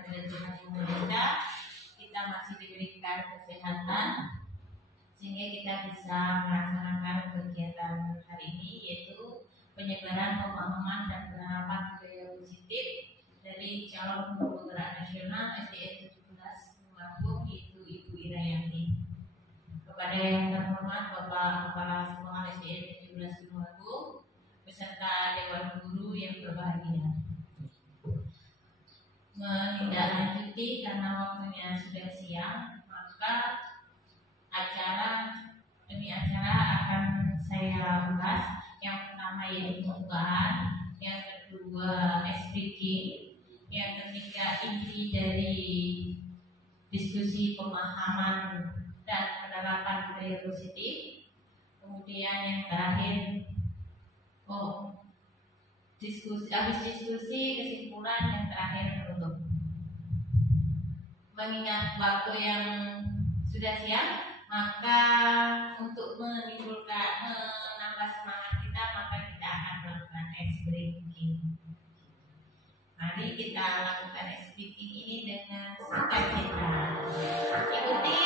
Kerajinan Indonesia kita masih diberikan kesehatan sehingga kita bisa melaksanakan kegiatan hari ini, yaitu penyebaran pemahaman dan penerapan budaya positif dari calon guru penggerak nasional SDN 17 Tulungagung, yaitu Ibu Irayanti. Kepada yang terhormat Bapak Kepala Sekolah SDN 17 Tulungagung beserta Dewan Guru yang berbahagia, menindaklanjuti karena waktunya sudah siang, maka acara demi acara akan saya bahas. Yang pertama yaitu pembukaan, yang kedua SPG, yang ketiga inti dari diskusi pemahaman dan penerapan budaya positif, kemudian yang terakhir habis diskusi kesimpulan, yang terakhir penutup. Mengingat waktu yang sudah siang, maka untuk menambah semangat kita, maka kita akan melakukan ice breaking. Mari kita lakukan ice breaking ini dengan sukacita. Ikuti.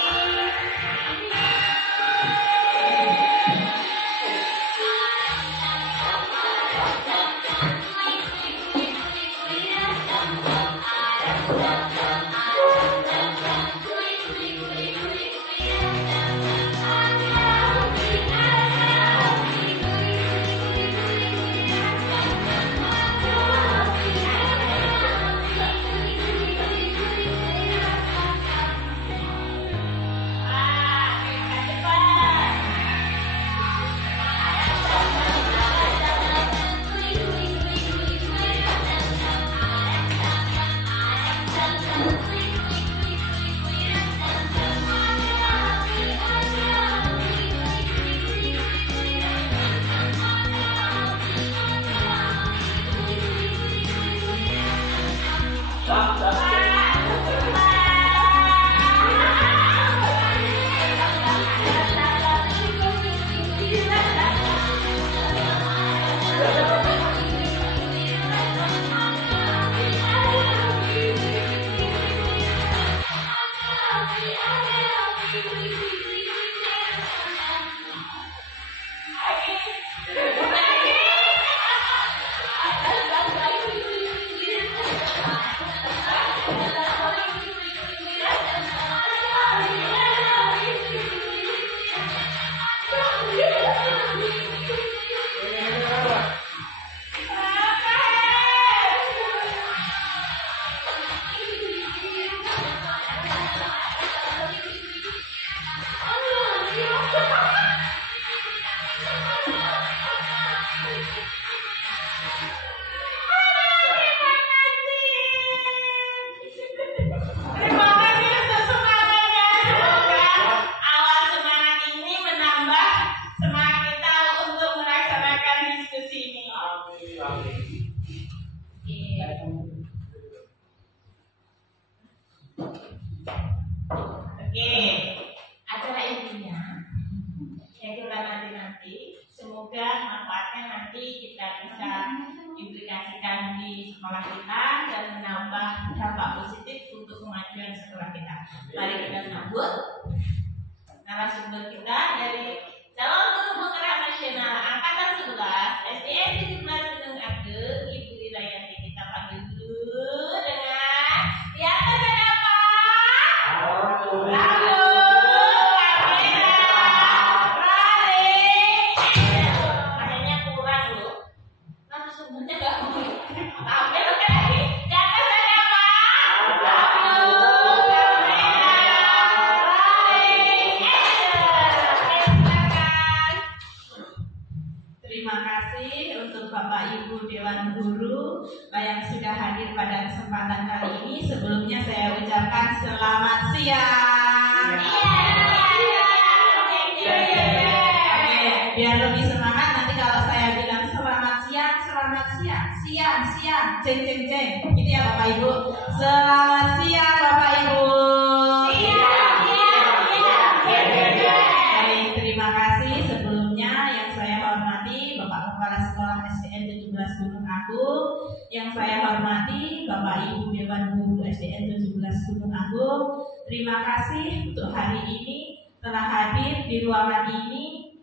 Terima kasih sebelumnya yang saya hormati Bapak Kepala Sekolah SDN 17 Gunung Agung. Yang saya hormati Bapak Ibu Dewan Guru SDN 17 Gunung Agung. Terima kasih untuk hari ini telah hadir di ruangan ini.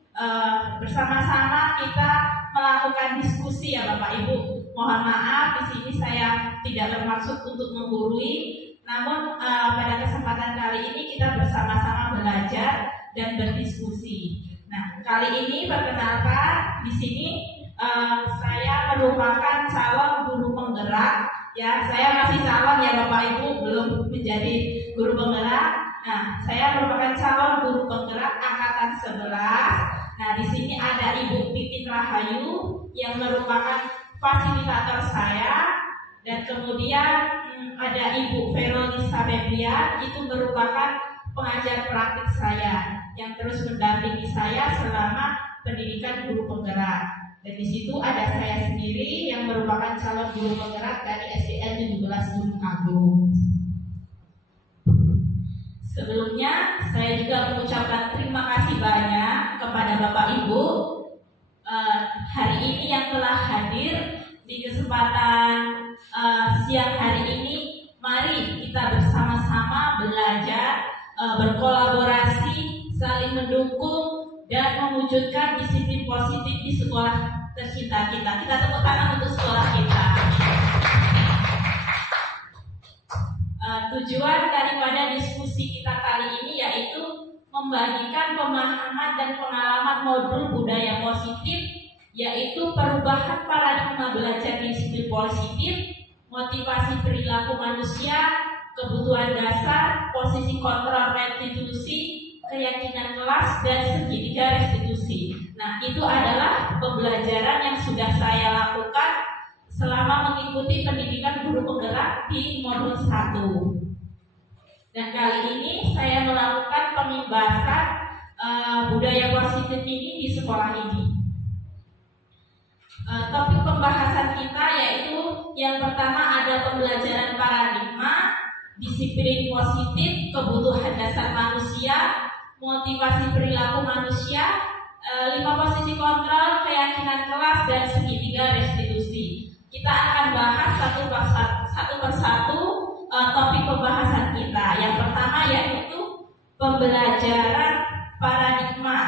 Bersama-sama kita melakukan diskusi ya Bapak Ibu. Mohon maaf di sini saya tidak bermaksud untuk menggurui, namun pada kesempatan kali ini kita bersama-sama belajar dan berdiskusi. Nah, kali ini perkenalkan di sini saya merupakan calon guru penggerak. Ya, saya masih calon ya Bapak Ibu, belum menjadi guru penggerak. Nah, saya merupakan calon guru penggerak angkatan 11. Nah, di sini ada Ibu Titin Rahayu yang merupakan fasilitator saya, dan kemudian ada Ibu Veronisa Febrian, itu merupakan pengajar praktik saya yang terus mendampingi saya selama pendidikan guru penggerak. Dan di situ ada saya sendiri yang merupakan calon guru penggerak dari SDN 17 Gunung Agung. Sebelumnya saya juga mengucapkan terima kasih banyak kepada Bapak Ibu hari ini yang telah hadir di kesempatan siang hari ini. Mari kita bersama-sama belajar, berkolaborasi, saling mendukung dan mewujudkan disiplin positif di sekolah tercinta kita. Kita tepuk tangan untuk sekolah kita. Tujuan daripada diskusi kita kali ini yaitu membagikan pemahaman dan pengalaman modul budaya positif, yaitu perubahan paradigma belajar disiplin positif, motivasi perilaku manusia, kebutuhan dasar, posisi kontrol restitusi, keyakinan kelas, dan segitiga restitusi. Nah, itu adalah pembelajaran yang sudah saya lakukan selama mengikuti pendidikan guru penggerak di modul 1. Dan kali ini saya melakukan pembahasan budaya positif ini di sekolah ini. Topik pembahasan kita yaitu yang pertama ada pembelajaran paradigma, disiplin positif, kebutuhan dasar manusia, motivasi perilaku manusia, 5 posisi kontrol, keyakinan kelas, dan segitiga restitusi. Kita akan bahas satu persatu topik pembahasan kita. Yang pertama yaitu pembelajaran paradigma.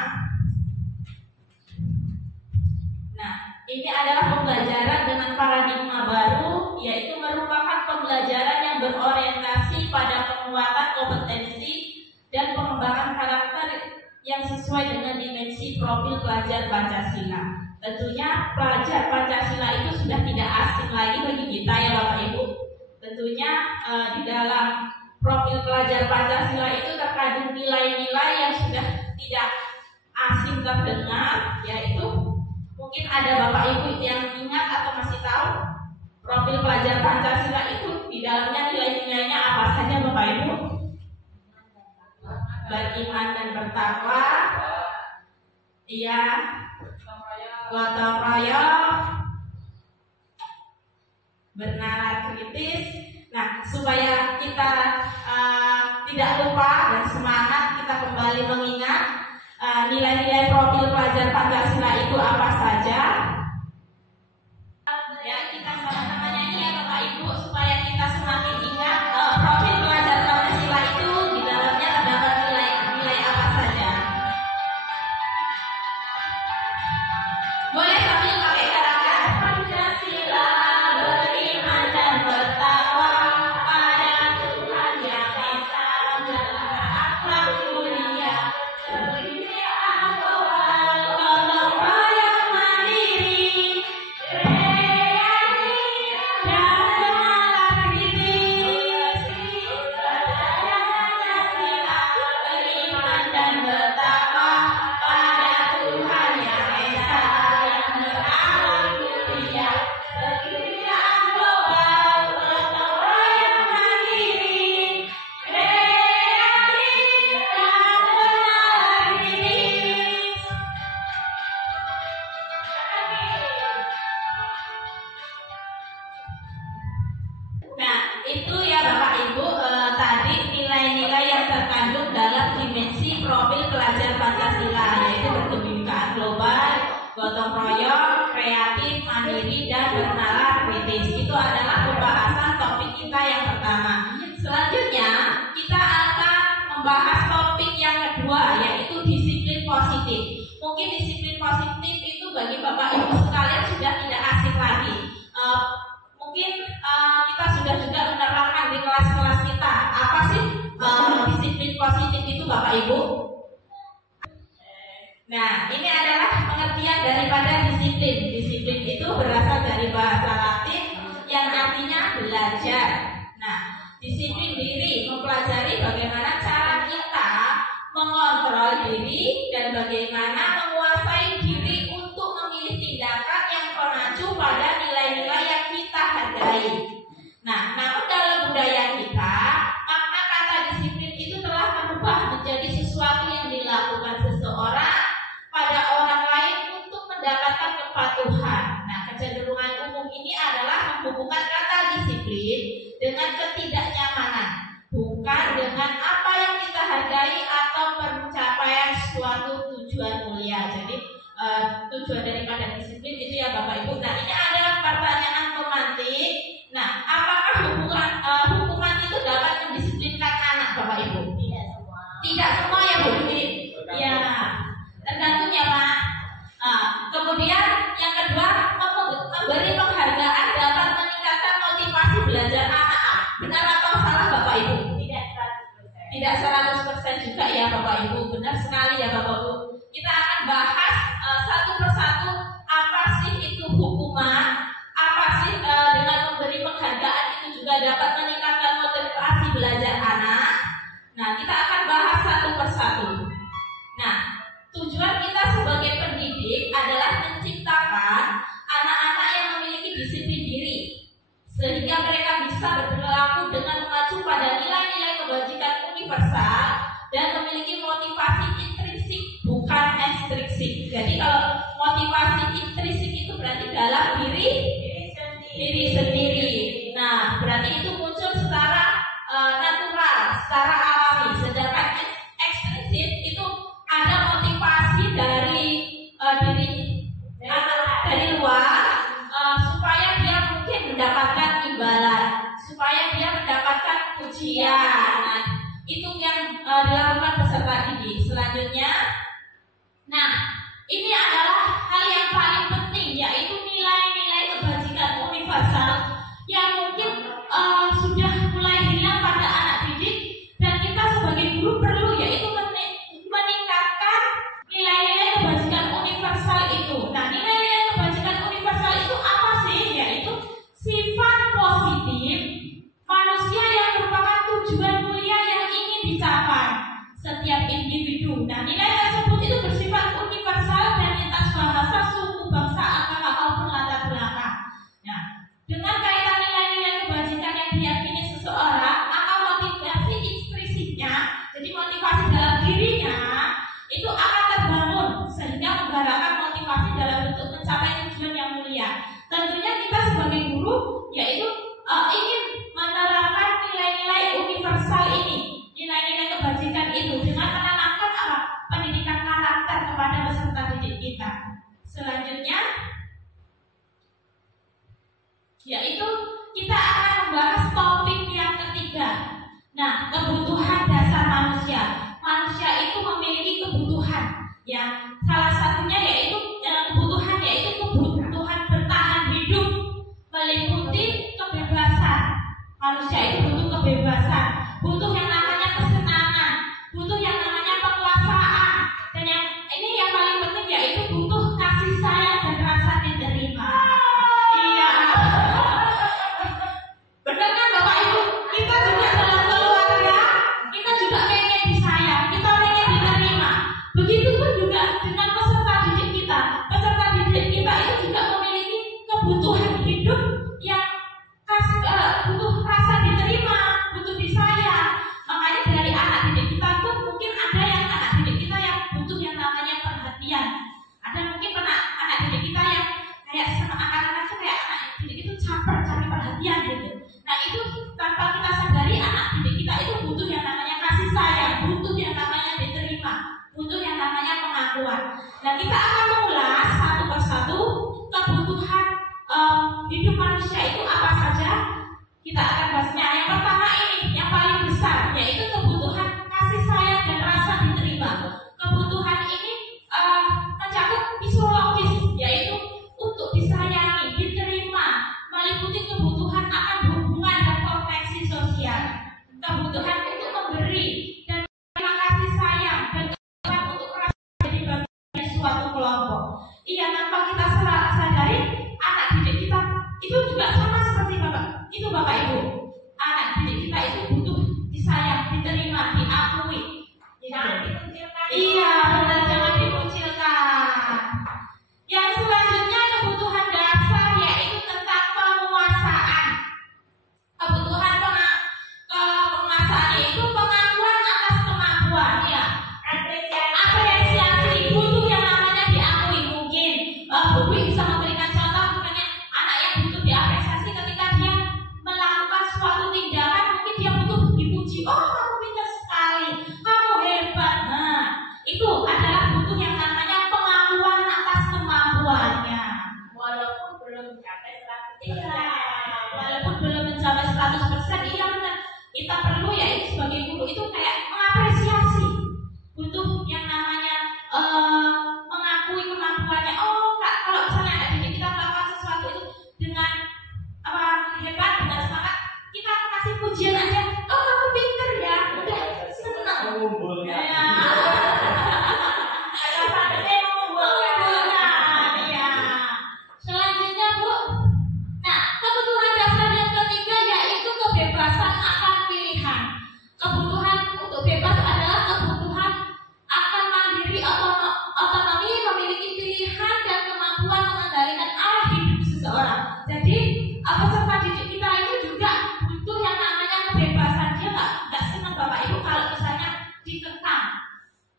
Nah, ini adalah pembelajaran dengan paradigma baru, yaitu merupakan pembelajaran yang berorientasi pada penguatan kompetensi dan pengembangan karakter yang sesuai dengan dimensi profil pelajar Pancasila. Tentunya pelajar Pancasila itu sudah tidak asing lagi bagi kita ya Bapak Ibu. Tentunya di dalam profil pelajar Pancasila itu terkandung nilai-nilai yang sudah tidak asing terdengar, yaitu mungkin ada Bapak Ibu yang ingat atau masih tahu profil pelajar Pancasila itu di dalamnya nilai-nilainya apa saja Bapak Ibu? Beriman dan bertakwa, iya, gotong royong, bernalar kritis. Nah, supaya kita tidak lupa dan semangat, kita kembali mengingat nilai-nilai profil pelajar Pancasila itu apa saja. Ya, kita sama-sama nyanyi ya Bapak Ibu, supaya kita semakin ingat profil pelajar Pancasila itu di dalamnya terdapat nilai-nilai apa saja. Boleh sambil pakai gerakan Pancasila, beriman dan bertakwa pada Tuhan Yang Esa, berakhlak mulia, kemuliaan moral, gotong royong mandiri, kreatif dan bernalar kritis. Percaya Pancasila, beriman dan bertakwa pada Tuhan Yang Esa, berakhlak mulia, kemuliaan global, gotong royong mandiri, kreatif dan bernalar kritis. Nah, itu ya Bapak Ibu tadi nilai-nilai yang terkandung dalam dimensi profil pelajar Pancasila, yaitu berkebinekaan global, gotong royong, kreatif daripada disiplin. Disiplin itu berasal dari bahasa Latin yang artinya belajar. Nah, disiplin diri mempelajari bagaimana cara kita mengontrol diri dan bagaimana menguasai diri untuk memilih tindakan yang mengacu pada nilai-nilai yang kita hargai. Nah, namun dalam budaya kita, makna kata disiplin itu telah berubah menjadi sesuatu yang dilakukan seseorang pada orang lain untuk mendapatkan kepatuhan. Nah, kecenderungan umum ini adalah menghubungkan kata disiplin dengan ketidaknyamanan, bukan dengan apa yang kita hargai atau pencapaian suatu tujuan mulia. Jadi tujuan daripada disiplin itu ya Bapak Ibu. Nah, ini ada pertanyaan pemantik. Nah, apakah hukuman itu dapat mendisiplinkan anak Bapak Ibu? Tidak semua. Tidak semua ya Bu. Ya, tergantung ya Pak. Kemudian yang kedua, memberi penghargaan dapat meningkatkan motivasi belajar anak. Benar atau salah Bapak Ibu? Tidak 100%. Tidak 100% juga ya Bapak Ibu. Benar sekali ya Bapak Ibu. Kita akan bahas satu persatu apa sih itu hukuman, apa sih dengan memberi penghargaan itu juga dapat meningkatkan motivasi belajar anak. Nah, kita akan bahas satu persatu. Nah, tujuan kita sebagai pendidik adalah menciptakan anak-anak yang memiliki disiplin diri, sehingga mereka bisa berperilaku dengan mengacu pada nilai-nilai kebajikan universal dan memiliki motivasi intrinsik bukan ekstrinsik. Jadi kalau motivasi intrinsik itu berarti dalam diri sendiri. Nah, berarti itu muncul secara natural, secara alami. Sedangkan ekstrinsik itu ada motivasi dari dari luar supaya dia mungkin mendapatkan imbalan, supaya dia mendapatkan pujian. Nah, itu yang dilakukan peserta didik. Selanjutnya, nah ini adalah hal yang paling penting, yaitu nilai-nilai kebajikan universal yang mungkin sudah mulai hilang pada anak didik, dan kita sebagai guru perlu yaitu meningkatkan nilai-nilai kebajikan universal itu. Nah, nilai-nilai kebajikan universal itu apa sih? Yaitu sifat positif manusia yang merupakan tujuan mulia yang ingin dicapai setiap individu. Nah, nilai tersebut itu bersifat universal dan lintas bahasa, suku, bangsa, agama maupun latar belakang. Nah, dengan kaitan nilai-nilai kebajikan yang diyakini seseorang, maka motivasi intrinsiknya, jadi motivasi dalam dirinya itu akan terbangun sehingga menggerakkan motivasi dalam bentuk mencapai tujuan yang mulia. Tentunya kita sebagai guru yaitu ingin menerapkan nilai-nilai universal ini, nilai-nilai kebajikan itu dengan menanamkan pendidikan karakter kepada peserta didik kita. Selanjutnya yaitu kita akan membahas topik yang ketiga. Nah, kebutuhan dasar manusia. Manusia itu memiliki kebutuhan, yang salah satunya yaitu kebutuhan bertahan hidup, meliputi kebebasan. Manusia itu butuh kebebasan, butuh yang namanya kesenangan, butuh yang namanya penguasaan, dan yang ini yang paling penting yaitu butuh kasih sayang dan rasa diterima. Iya, benar kan Bapak Ibu? Kita juga dalam keluarga, kita juga pengen disayang, kita pengen diterima. Begitupun juga dengan peserta didik kita. Peserta didik kita itu juga memiliki kebutuhan hidup yang butuh rasa diterima, butuh disayang. Makanya dari anak didik kita tuh mungkin ada yang anak didik kita yang butuh yang namanya perhatian. Ada mungkin anak didik kita yang kayak sama anak-anak itu kayak anak didik itu caper cari perhatian gitu. Nah, itu tanpa kita sadari anak didik kita itu butuh yang namanya kasih sayang, butuh yang namanya diterima, butuh yang namanya pengakuan. Nah, kita akan mengulas satu persatu kebutuhan hidup manusia itu apa saja. Kita akan bahasnya. Yang pertama ini, yang paling besar, yaitu kebutuhan kasih sayang dan rasa diterima. Kebutuhan ini mencakup fisiologis, yaitu untuk disayangi, diterima, meliputi kebutuhan akan hubungan dan koneksi sosial, kebutuhan untuk memberi dan terima kasih sayang, dan kebutuhan untuk merasa jadi bagian suatu kelompok. Iya. belum mencapai 100%. Iya, walaupun belum mencapai 100%, iya benar. Kita perlu ya itu sebagai guru itu kayak mengapresiasi, butuh yang namanya mengakui kemampuannya. Oh kak, kalau misalnya ada didik kita melakukan sesuatu itu dengan hebat, dengan semangat, kita kasih pujian aja. Oh kamu pinter ya, udah senang. Ya. Ada pandai mengumpulkan, ya. Selanjutnya Bu, nah kebutuhan dasar yang ketiga yaitu kebebasan akan pilihan. Kebutuhan untuk bebas adalah kebutuhan akan mandiri, otonomi, memiliki pilihan dan kemampuan mengendalikan arah hidup seseorang. Jadi peserta didik kita itu juga butuh yang namanya kebebasan. Dia nggak senang Bapak Ibu kalau misalnya dikekang,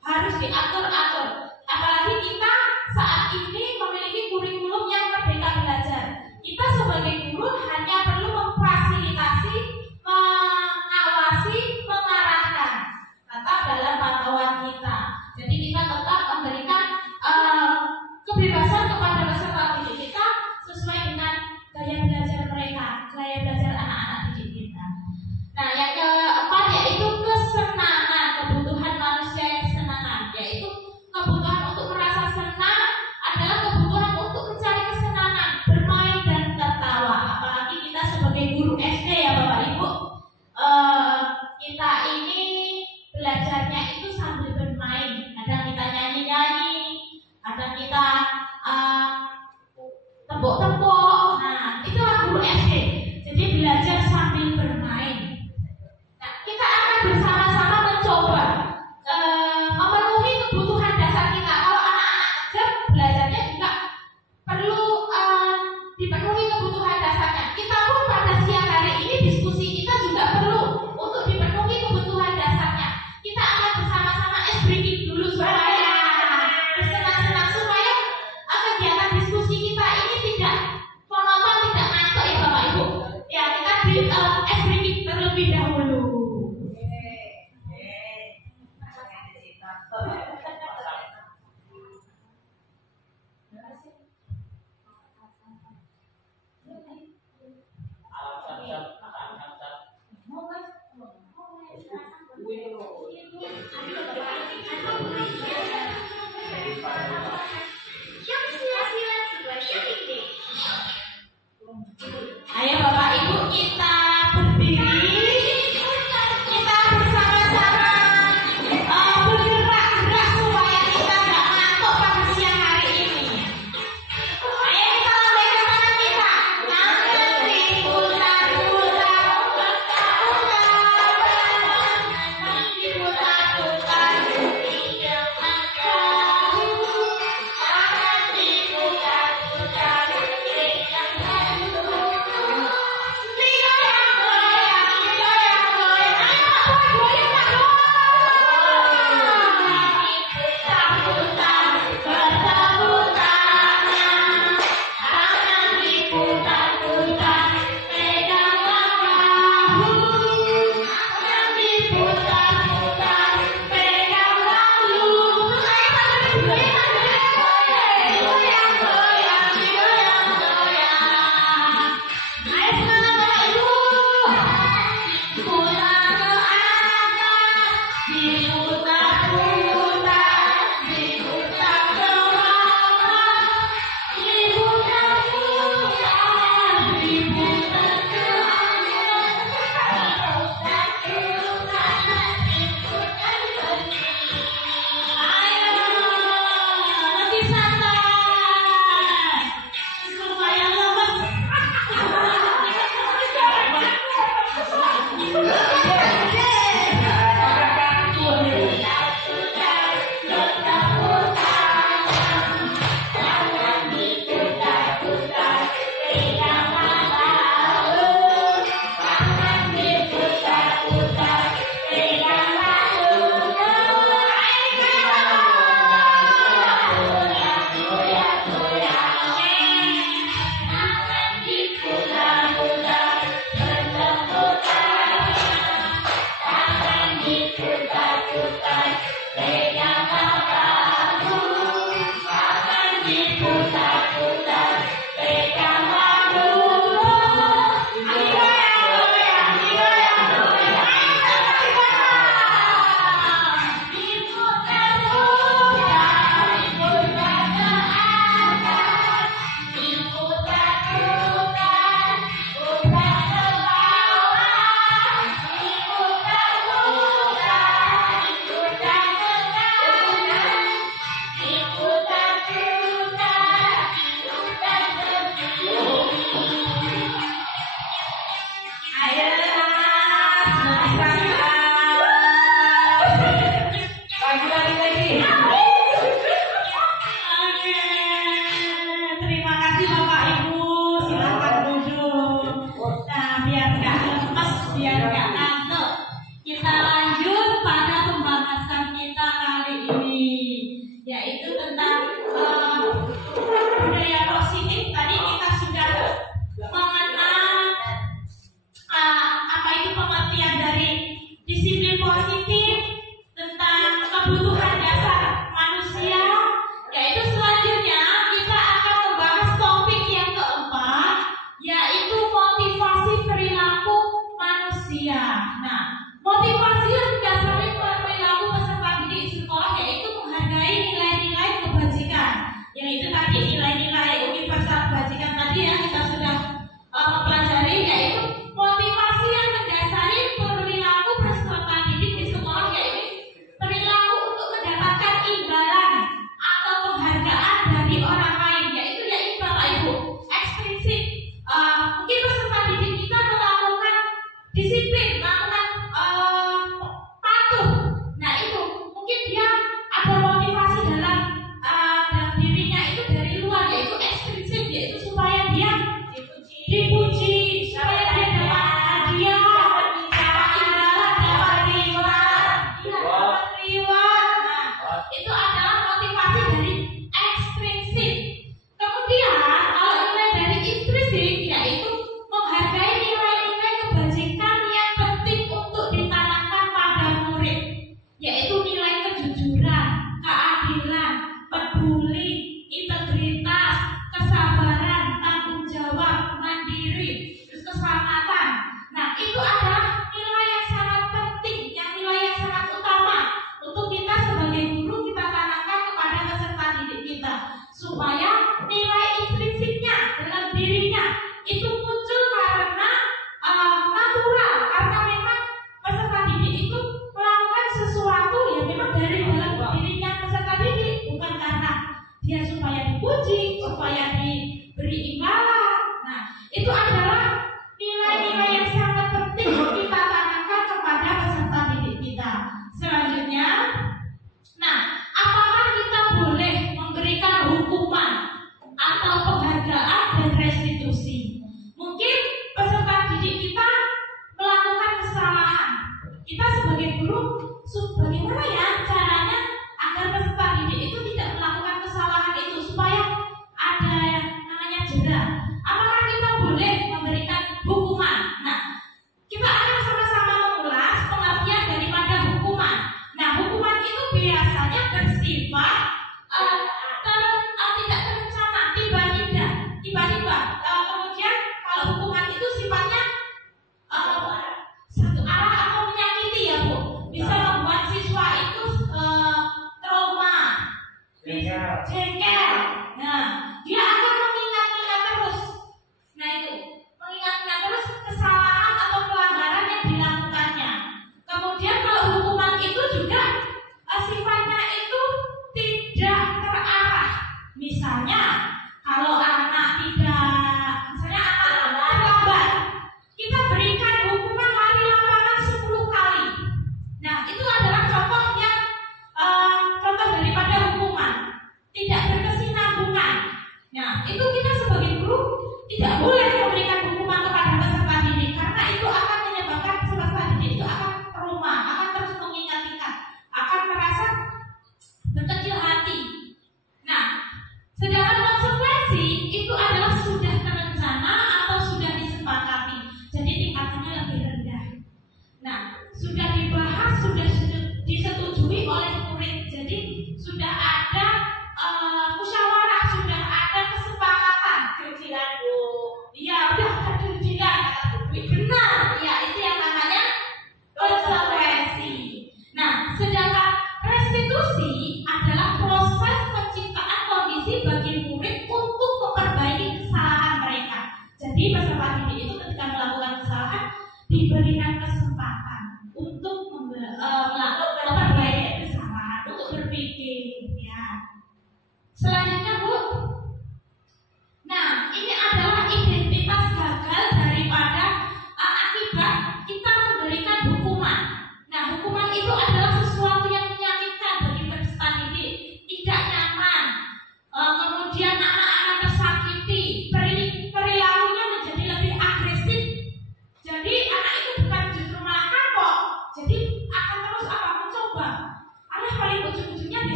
harus diatur-atur. Apalagi kita saat ini memiliki kurikulum yang merdeka belajar. Kita sebagai guru hanya perlu memfasilitasi, mengawasi, mengarahkan, tetap dalam pantauan kita. Jadi kita tetap memberikan kebebasan kepada peserta didik kita sesuai dengan gaya belajar mereka, gaya belajar anak-anak didik kita. Nah, yang keempat yaitu kesenangan, kebutuhan manusia yang kesenangan, yaitu kebutuhan untuk merasa senang adalah kebutuhan untuk mencari kesenangan, bermain dan tertawa. Apalagi kita sebagai guru SD ya Bapak Ibu, kita ini belajarnya itu sambil bermain. Kadang kita nyanyi-nyanyi, kadang kita tepuk-tepuk. Nah, itulah guru SD. Jadi belajar sambil bermain. Nah, kita akan bersama-sama mencoba memenuhi kebutuhan dasar kita. Kalau anak-anak kecil belajarnya juga perlu dipenuhi kebutuhan dasarnya. Kita pun pada siang hari ini diskusi kita juga perlu untuk dipenuhi kebutuhan dasarnya. Kita akan bersama-sama breaking dulu supaya bersenang-senang, supaya kegiatan diskusi kita ini tidak monoton, tidak ngantuk ya Bapak Ibu. Ya, kita breaking terlebih dahulu. yang kita sudah pelajari, yaitu motivasi yang mendasari perilaku peserta didik di sekolah, yaitu perilaku untuk mendapatkan imbalan atau penghargaan dari orang lain, yaitu Bapak Ibu ekstrinsik. Mungkin peserta didik kita melakukan disiplin, melakukan patuh. Nah itu mungkin dia ada motivasi dalam dirinya itu dari luar, yaitu ekstrinsik, yaitu supaya dia dipuji, supaya dia dapat hadiah, dapat imbalan, dapat reward. Nah, itu adalah motivasi dari ekstrinsik. Kemudian kalau nilai dari intrinsik, yaitu menghargai nilai-nilai kebajikan yang penting untuk ditanamkan pada murid, yaitu nilai kejujuran, keadilan, peduli, integritas, kesabaran, tanggung jawab, mandiri, terus keselamatan. Nah, itu adalah nilai yang sangat penting, nilai yang sangat utama untuk kita sebagai guru kita tanamkan kepada peserta didik kita, supaya nilai intrinsiknya dalam dirinya itu muncul karena natural, karena memang peserta didik itu melakukan sesuatu yang memang dari dalam dirinya peserta didik, bukan karena dia supaya dipuji, supaya diberi imbalan. Nah, itu adalah nilai-nilai yang sangat penting untuk kita tanamkan kepada peserta didik kita. Selanjutnya, nah, apakah kita boleh memberikan hukuman atau penghargaan dan restitusi? Mungkin peserta didik kita melakukan kesalahan. Kita sebagai guru, bagaimana ya caranya agar peserta didik itu tidak melakukan kesalahan itu, supaya ada namanya jeda? Apakah kita boleh memberikan hukuman? Nah, kita akan sama-sama mengulas pengertian daripada hukuman. Nah, hukuman itu biasanya bersifat tidak terencana, tiba-tiba. Kemudian kalau hukuman itu sifatnya satu arah atau menyakiti, ya Bu, bisa membuat siswa itu trauma, jengkel. Nah, dia akan mengingat-ingat terus. Nah, itu mengingat-ingat terus kesalahan atau pelanggaran yang dilakukannya. Kemudian kalau hukuman itu juga sifatnya itu tidak terarah. Misalnya kalau anak terlambat, kita berikan hukuman lari lapangan 10 kali. Nah, itu adalah contoh daripada hukuman tidak berkesinambungan. Nah, itu kita sebagai guru tidak boleh memberikan hukuman kepada peserta didik, karena itu akan menyebabkan peserta didik itu akan trauma, akan terus mengingat-ingat, akan merasa berkecil hati. Nah, sedangkan konsekuensi itu adalah sudah terencana atau sudah disepakati, jadi tingkatannya lebih rendah. Nah, sudah dibahas, sudah disetujui oleh murid, jadi sudah ada musyawarah, sudah ada kesepakatan. Kerjilan, Bu. Iya, udah ada kerjilan. Benar, ya, itu yang namanya konsekuensi. Nah, sedangkan restitusi adalah proses penciptaan kondisi bagi murid untuk memperbaiki kesalahan mereka. Jadi peserta didik itu ketika melakukan kesalahan diberikan kesempatan untuk memperbaiki kesalahan, untuk berpikir, ya. Selanjutnya, Bu. Nah, ini adalah identitas gagal daripada akibat kita memberikan hukuman. Nah, hukuman itu adalah sesuatu yang menyakitkan bagi peserta didik, tidak nyaman. Kemudian anak-anak tersakiti, perilakunya menjadi lebih agresif. Jadi anak itu bukan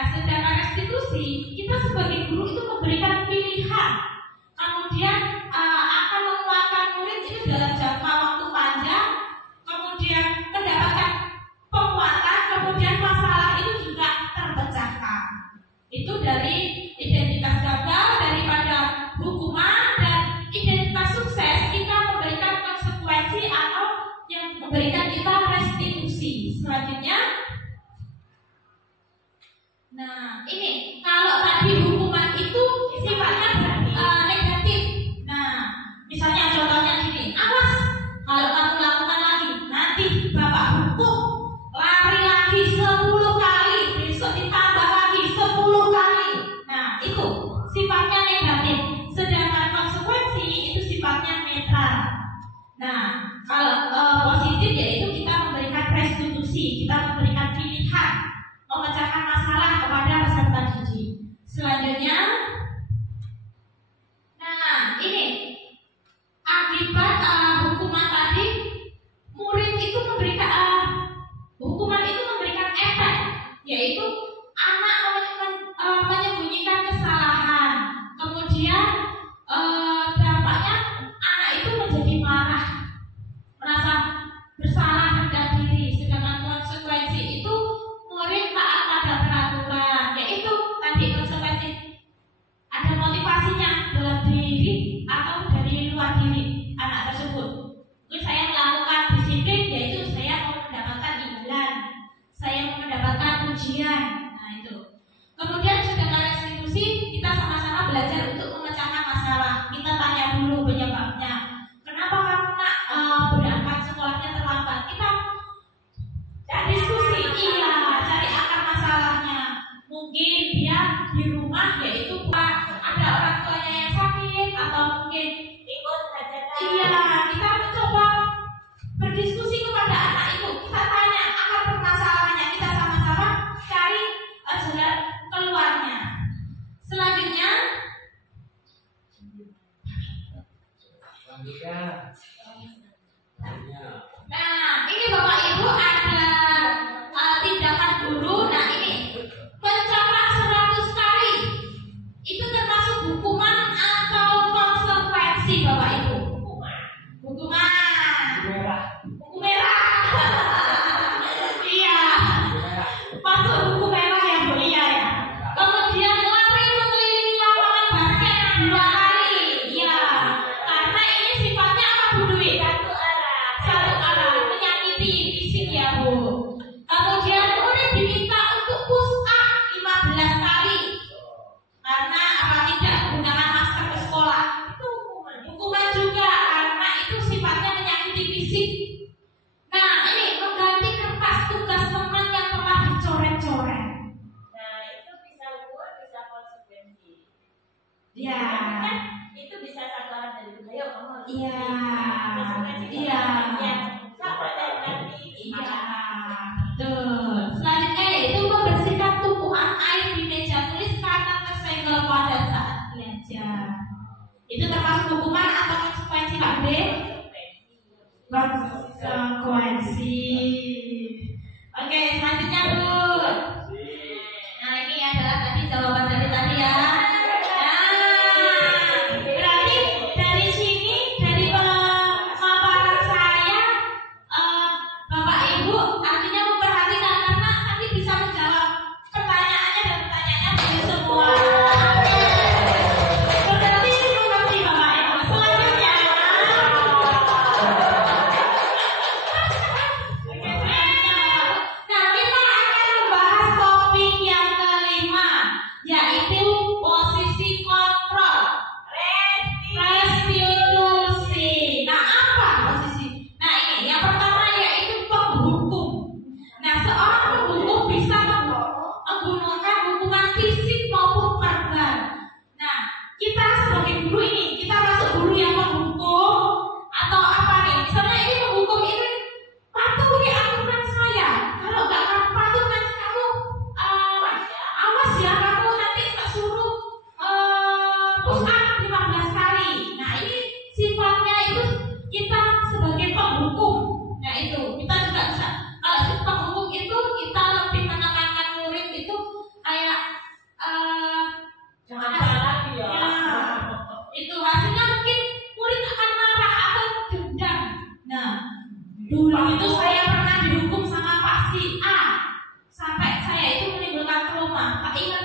Nah, sedangkan restitusi, kita sebagai guru itu memberikan pilihan. Kemudian akan menguatkan murid itu dalam jangka waktu panjang, kemudian mendapatkan penguatan, kemudian masalah itu juga terpecahkan. Itu dari identitas gagal, daripada hukuman, dan identitas sukses kita memberikan konsekuensi atau yang memberikan kita restitusi. Selanjutnya, nah ini kalau tadi hukuman itu sifatnya negatif. Nah, misalnya contohnya gini, awas kalau kamu lakukan lagi, nanti bapak hukum lari lagi 10 kali, besok ditambah lagi 10 kali. Nah, itu sifatnya negatif. Sedangkan konsekuensi itu sifatnya netral. Nah, kalau positif yaitu kita memberikan restitusi, kita memberikan pilihan, memecahkan masalah kepada peserta didik. Selanjutnya, nah ini akibat hukuman tadi, murid itu memberikan hukuman itu memberikan efek, yaitu anak menyembunyikan kesalahan, kemudian dampaknya anak itu menjadi marah, merasa bersalah, rendah diri. Sedangkan konsekuensi itu murid taat pada peraturan, yaitu tadi konsekuensi ada motivasinya dalam diri atau dari luar diri anak tersebut. Mungkin saya melakukan disiplin, yaitu saya mau mendapatkan imbalan, saya mau mendapatkan ujian. Nah itu. Kemudian sedangkan restitusi, kita sama-sama belajar untuk memecahkan masalah. Kita tanya dulu penyebabnya. Kenapa kamu nak berangkat sekolahnya terlambat? Kita diskusi, iya, cari akar masalahnya. Mungkin dia di rumah yaitu ada orang tuanya yang sakit, atau mungkin ikut hajatan. Iya, kita mencoba berdiskusi kepada anak itu. Kita tanya akar permasalahannya, kita sama-sama cari jalan keluarnya. Selanjutnya, nah ini Bapak Ibu ada tindakan guru. Nah ini mencapai 100 kali itu termasuk hukuman atau konsekuensi Bapak Ibu? Hukuman. Buku merah. Iya. Masuk buku merah ya Bu, iya ya. Kemudian lari mengelilingi lapangan basket 2 kali. Iya. Karena ini sifatnya apa Bu Dwi? Satu arah, menyakiti fisik ya Bu. Kemudian murid diminta untuk push up 15 kali. Karena apa, tidak menggunakan masker ke sekolah. Itu hukuman juga, karena itu sifatnya menyakiti fisik. Nah ini mengganti kertas tugas teman yang telah dicoret-coret. Nah, itu bisa hukuman, bisa konsekuensi. Ya. Kan itu bisa satu arah dari budaya kamu harus. Iya. Konsekuensi. Iya. Sampai nanti. Iya. Betul. Selanjutnya yaitu membersihkan tumpuan air di meja tulis karena tersenggol pada saat belajar. Itu termasuk hukuman atau konsekuensi Pak B? Konsekuensi. Oke, selanjutnya Bu. Nah ini adalah tadi jawaban dari tadi ya. Nah, berarti dari sini, dari pemaparan saya, Bapak Ibu artinya memperhatikan, karena nanti bisa menjawab pertanyaannya dan pertanyaannya dari semua. Berarti mengerti Bapak Ibu. Selanjutnya, oke, selanjutnya Bapak. Nah, kita akan membahas topik yang kelima, yaitu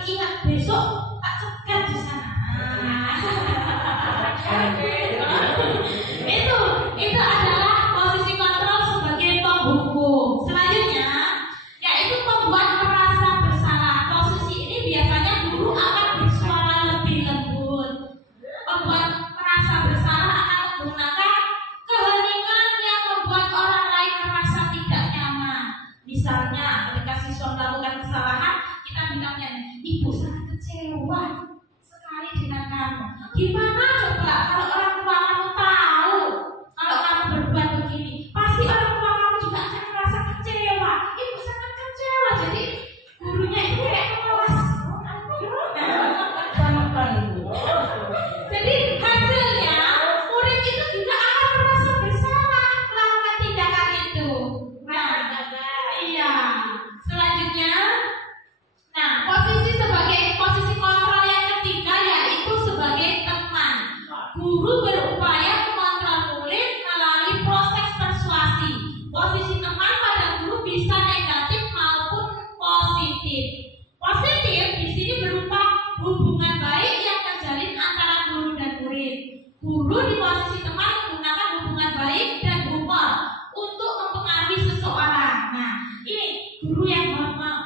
ingat besok tak cegat di sana. Itu adalah posisi kontrol sebagai penghukum. Selanjutnya yaitu membuat merasa bersalah. Posisi ini biasanya guru akan bersuara lebih lembut. Membuat merasa bersalah akan menggunakan keheningan yang membuat orang lain merasa tidak nyaman. Misalnya ketika siswa melakukan kesalahan, kita bilangnya, ibu sangat kecewa sekali dengan kamu. Gimana coba kalau orang tua kamu tahu kalau kamu berbuat begini, pasti orang tua kamu juga akan merasa kecewa. Ibu sangat kecewa. Jadi gurunya itu kayak kelas. Jadi hasilnya murid itu juga akan merasa bersalah melakukan tindakan itu. Nah, iya. Selanjutnya, nah posisi kontrol yang ketiga yaitu sebagai teman. Guru berupaya mengontrol murid melalui proses persuasi. Posisi teman pada guru bisa negatif maupun positif. Positif di sini berupa hubungan baik yang terjalin antara guru dan murid. Guru di posisi teman menggunakan hubungan baik dan humor untuk mempengaruhi seseorang. Nah, ini guru yang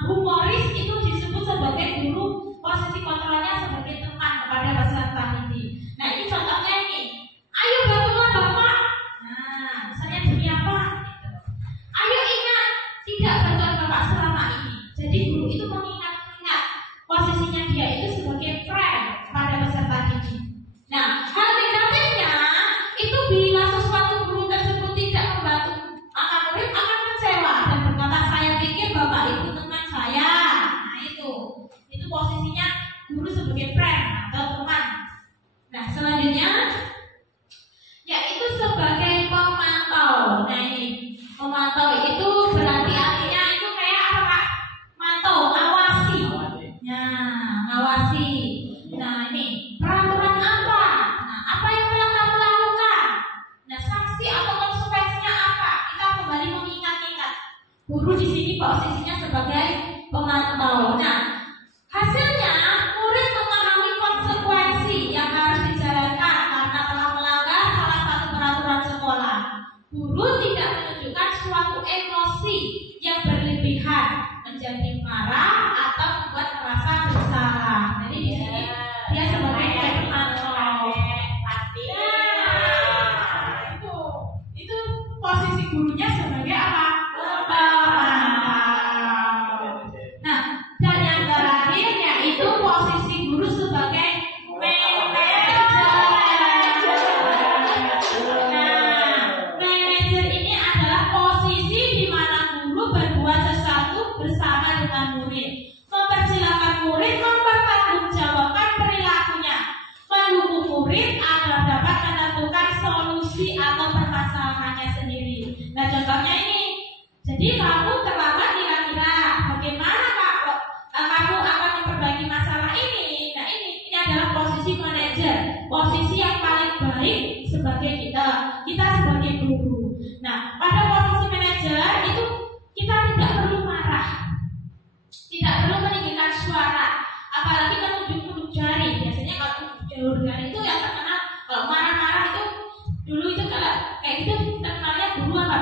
humoris itu disebut sebagai guru. Posisi kontrolnya sebagai teman kepada peserta didik. Nah, ini contohnya ini. Ayo bantulah Bapak. Nah, misalnya demi apa? Gitu. Ayo ingat tidak bantuan Bapak selama ini. Jadi guru itu mengingat posisinya dia itu sebagai friend pada peserta didik. Nah, hal negatifnya itu bila sesuatu guru tersebut tidak membantu, maka murid akan kecewa dan berkata, saya pikir Bapak itu teman saya. Nah, itu posisinya guru sebagai friend atau teman. Nah, selanjutnya yaitu sebagai pemantau. Nah, ini pemantau itu berarti artinya itu kayak apa, Pak? Mantau, ngawasi. Nah, ngawasi. Nah, ini peraturan apa? Nah, apa yang telah kamu lakukan? Nah, sanksi atau konsekuensinya apa? Kita kembali mengingat-ingat. Guru di sini posisinya sebagai pemantau. Nah, hasilnya murid memahami konsekuensi yang harus dijalankan karena telah melanggar salah satu peraturan sekolah. Guru tidak menunjukkan suatu emosi yang berlebihan, menjadi marah atau membuat merasa bersalah. Jadi di sini dia sebagai pemantau. Itu posisi gurunya sebagai apa? Pemantau. Nah, dan yang terakhir yaitu posisi guru sebagai manajer. Nah, manajer ini adalah posisi di mana guru berbuat sesuatu bersama dengan murid, mempersilahkan murid mempertanggungjawabkan perilakunya, mendukung murid agar dapat menentukan solusi atau permasalahannya sendiri. Nah, contohnya ini. Jadi kamu terlambat kira-kira bagaimana Kak? Kamu akan memperbaiki masalah ini. Nah, ini adalah posisi manajer, posisi yang paling baik sebagai kita sebagai guru. Nah, pada posisi manajer itu kita tidak perlu marah, tidak perlu meninggikan suara, apalagi menunjuk jari. Biasanya kalau menunjuk jari itu yang terkenal. Kalau marah-marah itu dulu itu kalau kayak gitu kita kenalnya guru apa?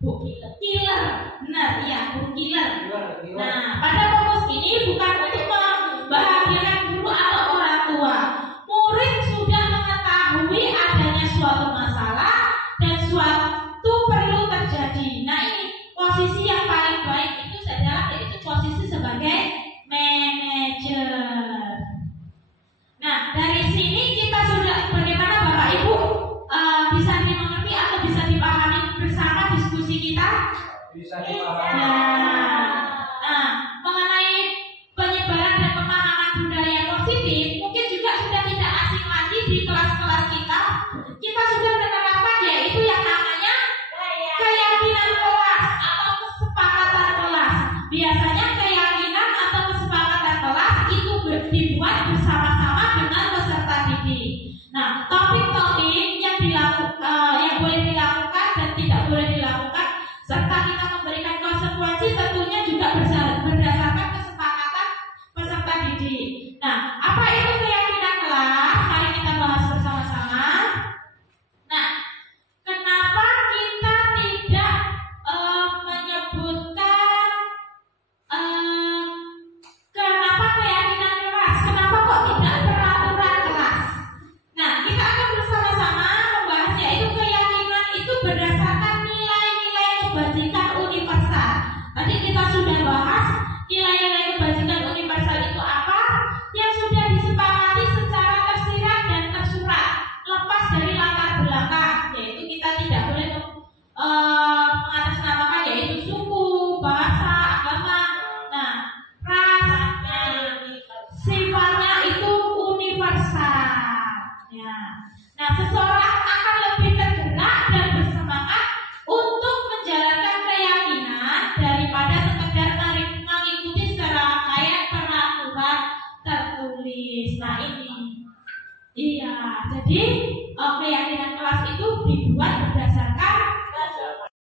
Bu killer. Benar, iya, guru killer. Nah, pada fokus ini bukan untuk membahagiakan guru atau orang tua. Murid sudah mengetahui adanya suatu masalah dan suatu perlu terjadi. Nah, ini posisi yang paling baik itu adalah yaitu posisi sebagai manajer. Nah, dari sini kita sudah bagaimana Bapak Ibu bisa dimengerti atau bisa dipahami bersama diskusi kita? Bisa dipahami. Nah, mengenai penyebaran dan pemahaman budaya positif, mungkin juga sudah tidak asing lagi di kelas-kelas kita. Kita sudah menerapkan yaitu yang namanya keyakinan kelas atau kesepakatan kelas. Biasanya keyakinan atau kesepakatan kelas itu dibuat bersama-sama dengan peserta didik. Nah, topik-topik yang boleh dilakukan dan tidak boleh dilakukan serta kita memberikan konsekuensi tentunya juga berdasarkan kesepakatan peserta didik. Nah, seseorang akan lebih tergerak dan bersemangat untuk menjalankan keyakinan daripada sekedar mengikuti secara rangkaian peraturan tertulis. Nah, ini. Iya, jadi keyakinan kelas itu dibuat berdasarkan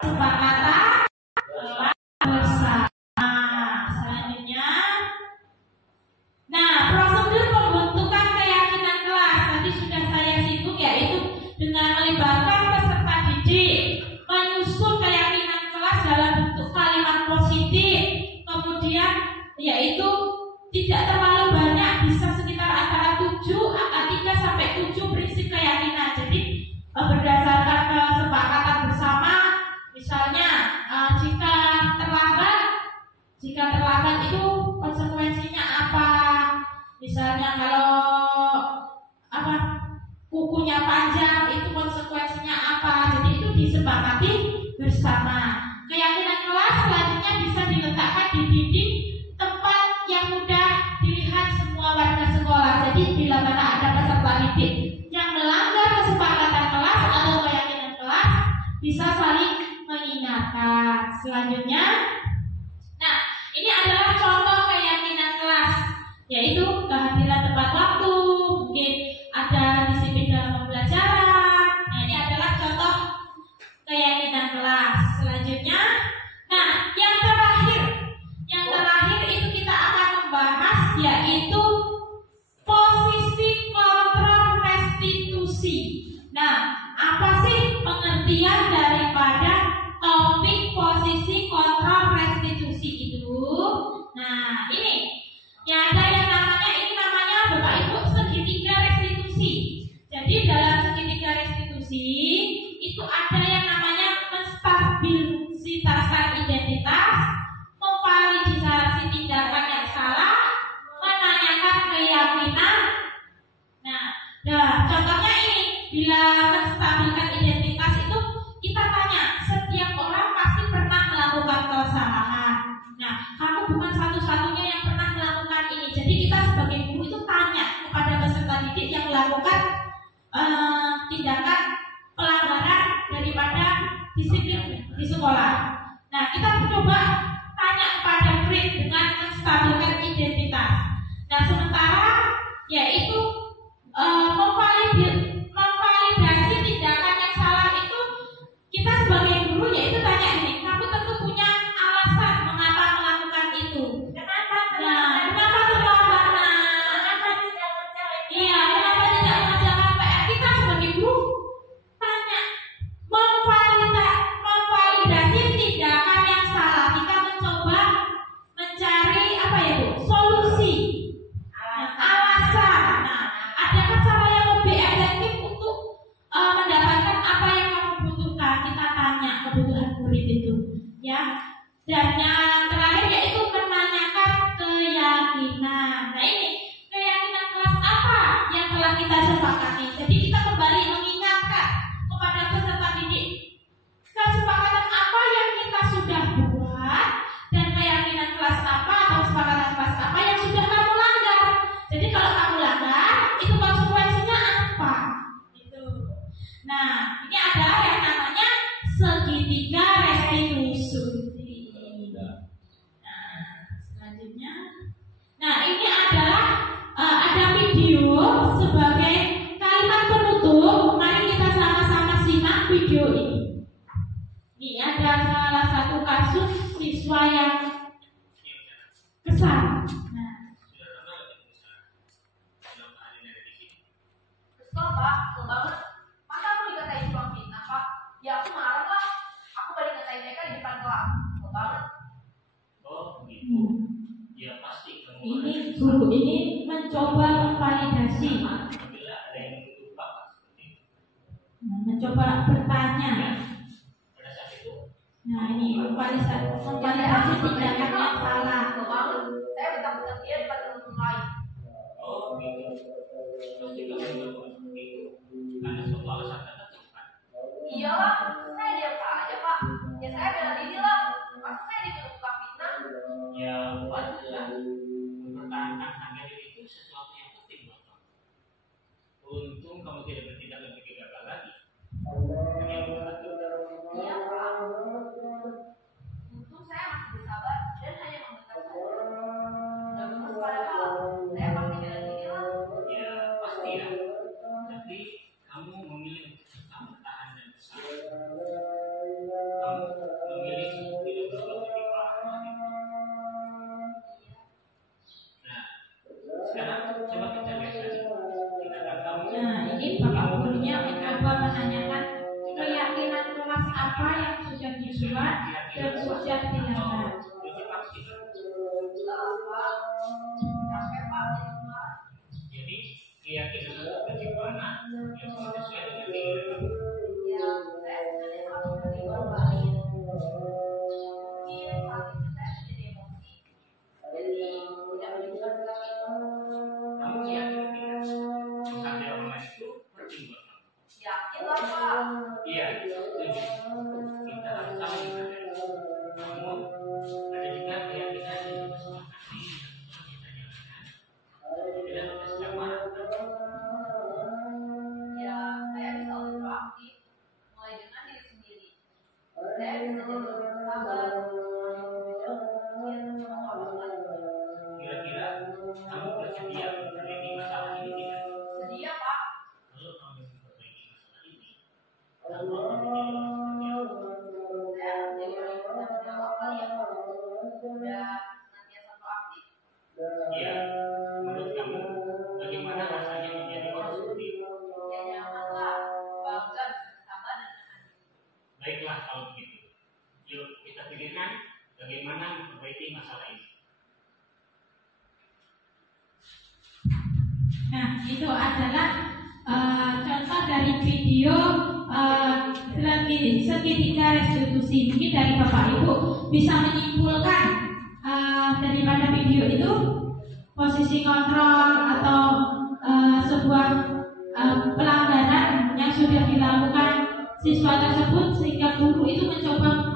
kesepakatan kelas bersama. Selanjutnya, nah, prosedur pembentukan keyakinan kelas tadi sudah saya singgung, yaitu dengan melibatkan peserta didik, menyusun keyakinan kelas dalam bentuk kalimat positif, kemudian yaitu tidak terlalu banyak, bisa sekitar antara 3 sampai 7 prinsip keyakinan. Jadi berdasarkan kesepakatan bersama, misalnya jika terlambat itu konsekuensinya apa? Misalnya kalau kukunya panjang itu konsekuensinya apa? Jadi itu disepakati bersama. Keyakinan kelas selanjutnya bisa diletakkan di dinding tempat yang mudah dilihat semua warga sekolah. Jadi bila mana ada peserta didik yang melanggar kesepakatan kelas atau keyakinan kelas, bisa saling mengingatkan. Selanjutnya, nah, ini adalah contoh keyakinan kelas, yaitu kehadiran tepat waktu, mungkin ada disiplin dalam pembelajaran. Nah, ini adalah contoh keyakinan kelas. Selanjutnya, nah, yang terakhir itu kita akan membahas, yaitu posisi kontrol restitusi. Nah, apa sih pengertian daripada topik posisi kontrol restitusi itu? Nah, ini ada yang namanya Bapak Ibu segitiga restitusi. Jadi dalam segitiga restitusi itu ada yang namanya menstabilisasi identitas, memvalidasi tindakan yang salah, menanyakan keyakinan. Nah, contohnya ini, bila menstabilkan identitas itu kita tanya, setiap orang pasti pernah melakukan kesalahan. Nah, kamu bukan satu-satunya yang pernah melakukan ini. Jadi kita sebagai guru itu tanya kepada peserta didik yang melakukan tindakan pelanggaran daripada disiplin di sekolah. Nah, kita coba tanya kepada murid dengan menstabilkan identitas. Nah, sementara yaitu memvalidasi tindakan yang salah itu kita sebagai guru yaitu tanya ini, kamu tentu punya alasan mengapa melakukan itu. Kenapa terlambat? Kenapa tidak mengerjakan? Iya, kenapa tidak mengerjakan PR? Kita sebagai guru tanya, memvalidasi tindakan yang salah. Kita mencoba mencari solusi, alasan. Nah, adakah cara yang lebih efektif untuk mendapatkan apa yang kamu butuhkan? Kita tanya kebutuhan murid itu, ya. Dan yang terakhir yaitu menanyakan keyakinan. Nah, ini keyakinan kelas apa yang telah kita sepakati. Jadi kita kembali mengingatkan kepada peserta didik kesepakatan apa yang kita sudah buat dan keyakinan kelas apa atau kesepakatan kelas apa yang sudah kamu langgar. Jadi kalau kamu langgar, itu konsekuensinya apa? Itu. Nah, ini adalah yang namanya segitiga restitusi. Nah, selanjutnya, nah ini adalah ada video sebagai kalimat penutup. Mari kita sama-sama simak video ini. Ini ada salah satu kasus siswa yang kesal. Kesel pak, kesel banget. Masa aku dikatain tukang fitnah pak? Ya aku marah lah. Aku balik ngatain mereka di depan kelas. Kesel banget. Oh begitu. Ya pasti. Ini guru ini mencoba memvalidasi, Bila ada yang begitu pak seperti itu. mencoba bertanya. Pada saat itu. Nah, ini memvalidasi tindakan yang salah. Kesel banget. Saya bentak-bentak dia di depan teman-teman lain. Oh begitu. Pasti kamu juga seperti itu. Karena suatu alasan tertentu kan. Iyalah, saya diam saja pak. Ya saya bela diri lah. Masa saya dituduh tukang fitnah? Ya wajar. Mempertahankan harga diri itu sesuatu yang penting buat kamu. Untung kamu tidak bertindak lebih bapak gurunya mencoba menanyakan keyakinan kelas apa yang sudah dibuat dan sudah didapat. Jadi keyakinan itu bagaimana yang sesuai dengan keyakinan. Ya, saya sebenarnya sama seperti bapak. Mungkin saat itu saya menjadi emosi, jadi tidak menunjukkan sikap itu. Kamu yakin tidak? Ada orang itu penting buat kamu. Yakin lah pak. Iya, setuju. Kita harus tahu gimana. Namun ada juga keyakinan yang kita sepakati yang kita jalankan. Tidak kita sedang marah. Ya, saya bisa lebih proaktif, mulai dengan diri sendiri. Saya bisa jadi lebih sabar, Kira-kira kamu bersedia memperbaiki masalah ini tidak? sedia pak. Kalau kamu memperbaiki masalah ini, kamu akan menjadi orang seperti apa? Saya menjadi orang yang bertanggung jawab kali ya pak. Udah senantiasa proaktif. Iya, menurut kamu bagaimana rasanya menjadi orang seperti itu? Ya nyaman lah, bangga bisa bersabar dan menahan diri. Baiklah kalau begitu. Yuk kita pikirkan bagaimana memperbaiki masalah ini. Nah, itu adalah contoh dari video segitiga restitusi. Mungkin dari Bapak Ibu bisa menyimpulkan daripada video itu posisi kontrol atau sebuah pelanggaran yang sudah dilakukan siswa tersebut, sehingga guru itu mencoba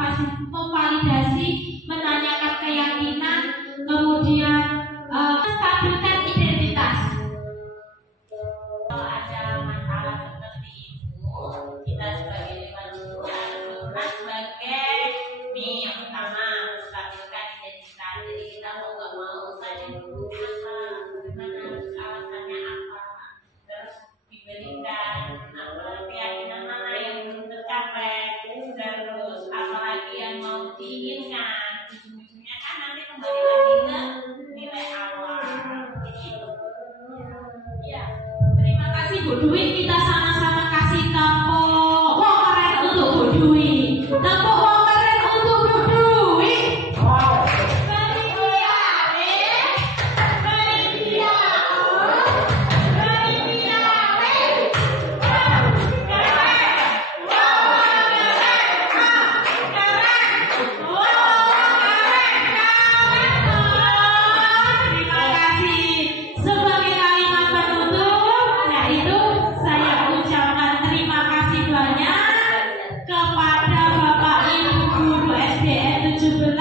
memvalidasi, menanyakan keyakinan, kemudian stabilkan identitas. Kalau ada masalah seperti itu, kita sebagai dewan guru harus berperan sebagai yang utama, stabilkan identitas. Jadi kita mau nggak mau tanya dulu apa, bagaimana, terus alasannya apa, terus diberikan keyakinan mana yang belum tercapai, terus apalagi yang mau diinginkan. Ujung-ujungnya kan nanti kembali lagi ke nilai awal. Begitu. Ya, terima kasih Bu Dwi. Kita sama-sama kasih tepuk wong keren untuk Bu Dwi. Tepuk wong keren untuk Bu Dwi. Terima kasih. Sebagai kalimat penutup, yaitu saya ucapkan terima kasih banyak kepada Bapak Ibu Guru SDN 17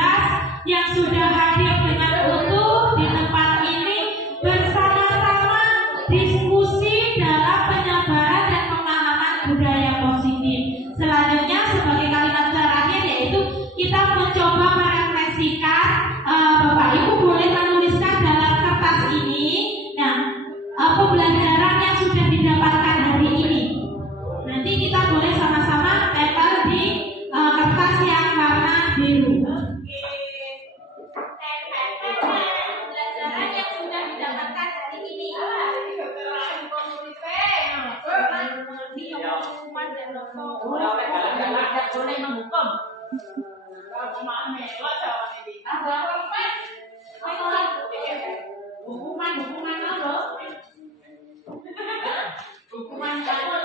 yang sudah hadir dengan utuh di tempat ini bersama-sama diskusi dalam penyebaran dan pemahaman budaya positif. Selanjutnya sebagai kalimat terakhir yaitu kita mencoba merefleksikan. Bapak Ibu boleh menuliskan dalam kertas ini. Nah, pembelajaran yang sudah didapatkan hari ini. Nanti kita boleh sama-sama tempel di kertas yang warna biru. Pelajaran yang sudah didapatkan hari ini. Boleh menghukum. Hukuman apa? Hukuman apa?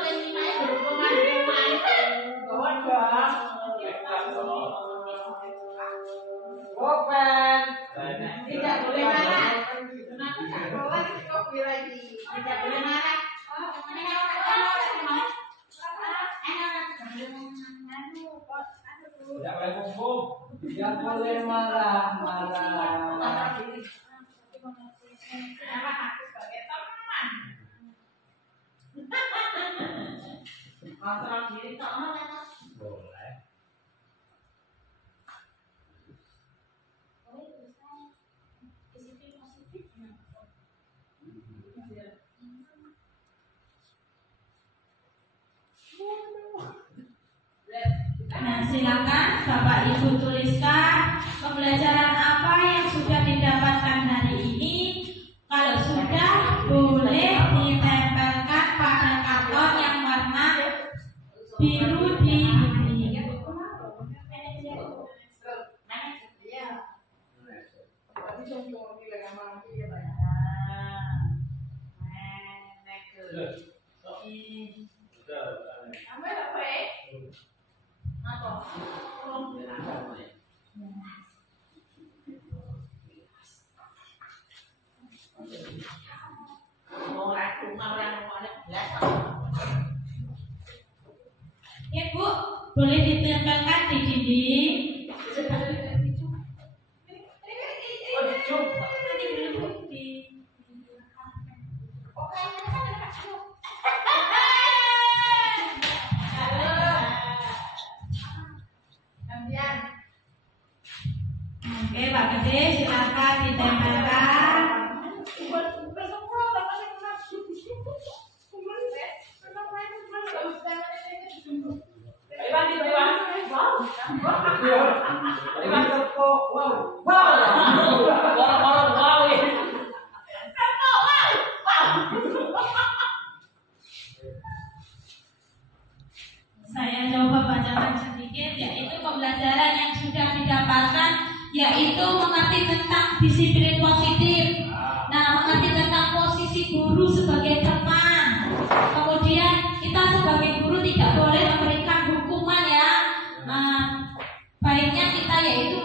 Bukan. Tidak boleh marah. Kenapa tak boleh dikopi lagi? Tidak boleh marah. Tidak boleh hukum. Tidak boleh marah. Kenapa aku sebagai teman? Kontrol diri teman. Boleh. Nah, silakan Bapak Ibu tuliskan pembelajaran apa yang sudah didapatkan hari ini. Kalau sudah, boleh ditempelkan pada karton Sampai apa ya? Apa? Ya Bu, boleh ditempelkan di dinding. Oke Pak Gede, silakan ditempelkan. Saya coba bacakan sedikit, yaitu pembelajaran yang sudah didapatkan, yaitu mengerti tentang disiplin positif. Nah, mengerti tentang posisi guru sebagai teman. Kemudian kita sebagai guru tidak boleh memberikan hukuman ya. Baiknya kita yaitu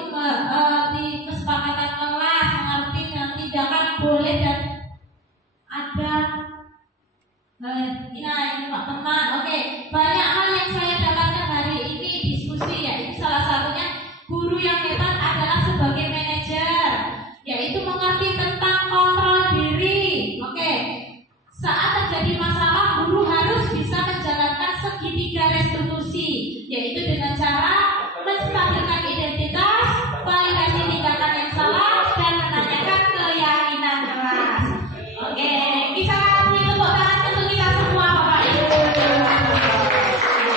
di kesepakatan kelas mengerti dan tindakan boleh dan ada. Ini Pak teman. Oke, banyak hal yang saya dapatkan hari ini diskusi, yaitu salah satunya guru yang hebat adalah sebagai manajer, yaitu mengerti tentang kontrol diri. Oke, saat terjadi masalah, guru harus bisa menjalankan segitiga restitusi, yaitu dengan cara menstabilkan identitas, validasi tindakan yang salah, dan menanyakan keyakinan kelas. Oke, bisa beri tepuk tangan untuk kita semua Bapak Ibu.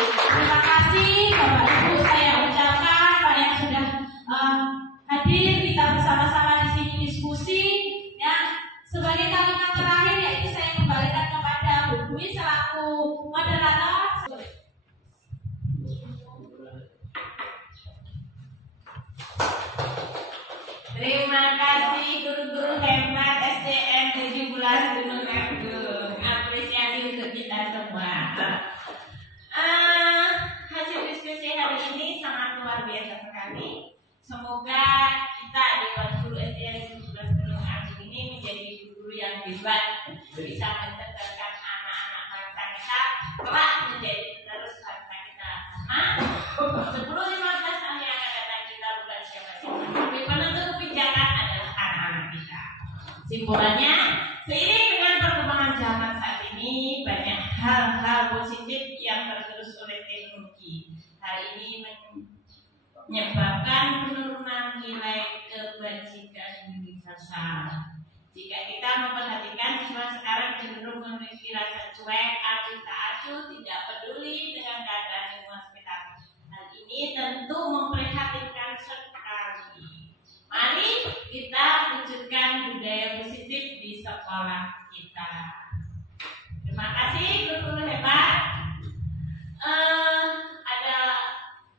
Terima kasih Bapak Ibu, saya ucapkan Pak yang sudah hadir, kita bersama-sama di sini diskusi. Ya, sebagai kalimat terakhir yaitu saya kembalikan kepada Bu Dwi selaku moderator. Terima kasih guru-guru hebat SDN 17 Gunung Agung. Apresiasi untuk kita semua. Hasil diskusi hari ini sangat luar biasa sekali. Semoga kita Dewan Guru SDN 17 Gunung Agung ini menjadi guru yang hebat, bisa mencerdaskan anak-anak bangsa kita, kelak menjadi penerus bangsa kita. Sama 10-15 tahun yang akan datang kita bukan siapa-siapa, tapi penentu kebijakan adalah anak-anak kita. Simpulannya, seiring dengan perkembangan zaman saat ini, banyak hal-hal positif yang tergerus oleh teknologi. Hal ini menyebabkan penurunan nilai kebajikan universal. Jika kita memperhatikan, siswa sekarang cenderung memiliki rasa cuek, acuh tak acuh, tidak peduli dengan keadaan lingkungan sekitar. Hal ini tentu memprihatinkan sekali. Mari kita wujudkan budaya positif di sekolah kita. Terima kasih guru-guru hebat. Ada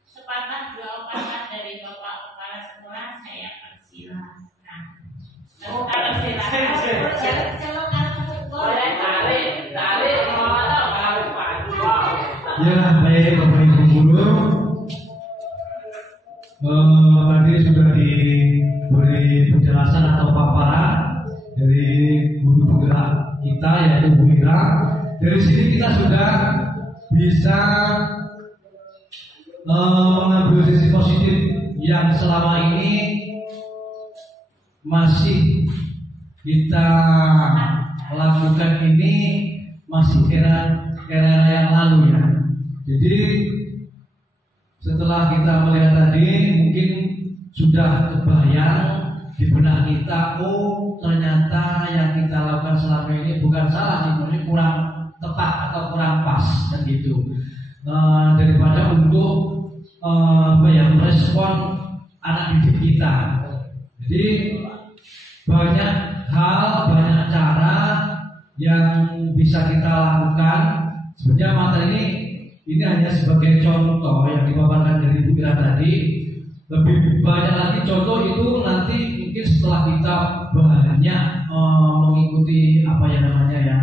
sepatah dua patah dari Bapak Kepala Sekolah, saya persilahkan. Ya, baik Bapak Ibu guru. Tadi sudah diberi penjelasan atau paparan dari guru penggerak kita yaitu Bu Ira. Dari sini kita sudah bisa mengambil sisi positif yang selama ini masih kita lakukan ini masih era yang lalu ya. Jadi setelah kita melihat tadi mungkin sudah kebayang di benak kita, oh ternyata yang kita lakukan selama ini bukan salah sih, maksudnya kurang tepat atau kurang pas dan gitu. Daripada untuk merespon anak didik kita. Jadi banyak hal, banyak cara yang bisa kita lakukan. Sebenarnya materi ini hanya sebagai contoh yang dipaparkan dari Bu Ira tadi. Lebih banyak lagi contoh itu nanti mungkin setelah kita banyak mengikuti apa yang namanya ya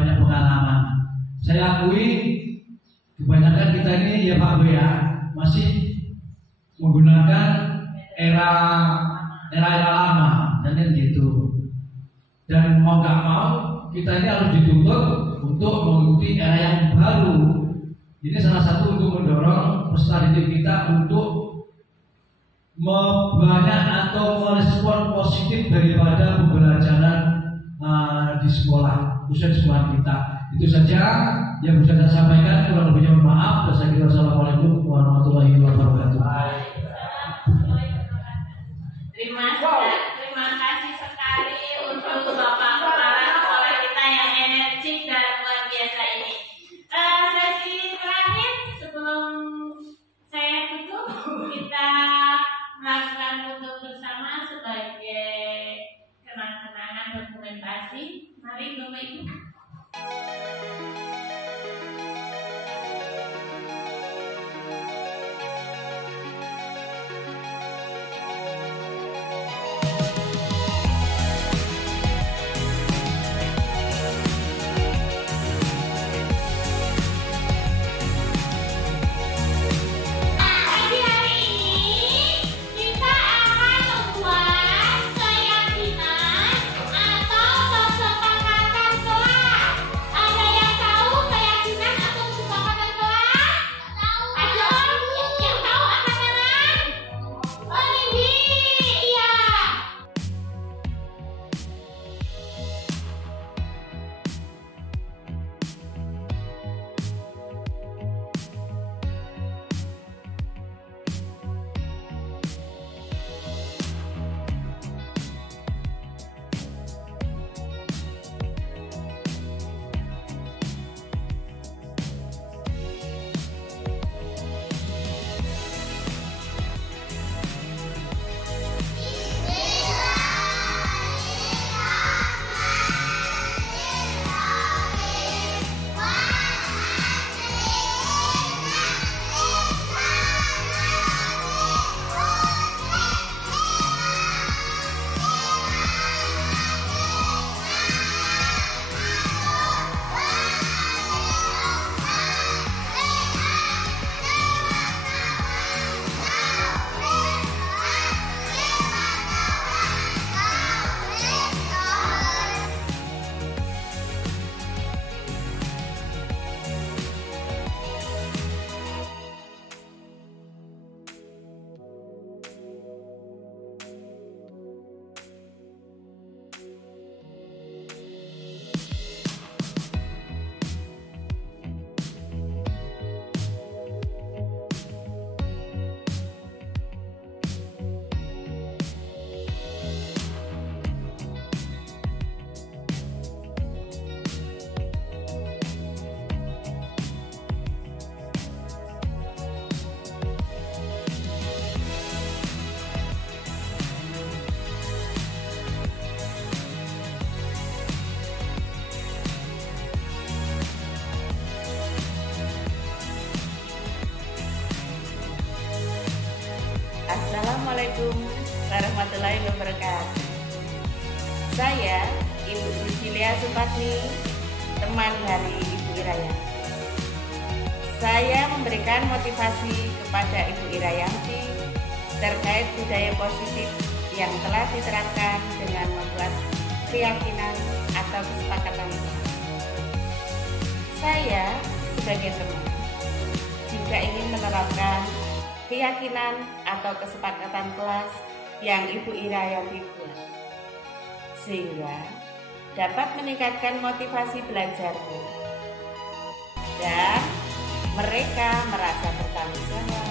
banyak pengalaman. Saya akui kebanyakan kita ini ya Pak Bu ya masih menggunakan era lama dan gitu. Dan mau nggak mau kita ini harus dituntut untuk mengikuti era yang baru. Ini salah satu untuk mendorong peserta didik kita untuk banyak atau merespon positif daripada pembelajaran di sekolah, khususnya di sekolah kita. Itu saja yang bisa saya sampaikan. Kurang lebihnya mohon maaf. Dan saya kira wassalamualaikum warahmatullahi wabarakatuh. Terima kasih sekali untuk Bapak Kepala Sekolah kita yang energik dan luar biasa ini. Sesi terakhir sebelum saya tutup, kita melakukan foto bersama sebagai kenang-kenangan dokumentasi. Mari Bapak Ibu. Assalamualaikum warahmatullahi wabarakatuh. Saya Ibu Cecilia Supatni, teman dari Ibu Irayanti. Saya memberikan motivasi kepada Ibu Irayanti terkait budaya positif yang telah diterapkan dengan membuat keyakinan atau kesepakatan. Saya sebagai teman jika ingin menerapkan keyakinan atau kesepakatan kelas yang Ibu Irayanti buat, sehingga dapat meningkatkan motivasi belajarmu dan mereka merasa bertanggung jawab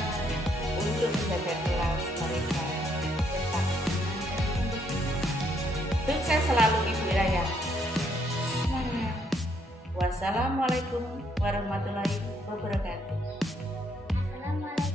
untuk menjaga kelas mereka tetap aman. Sukses selalu Ibu Irayanti. Semangat. Wassalamualaikum warahmatullahi wabarakatuh. Assalamualaikum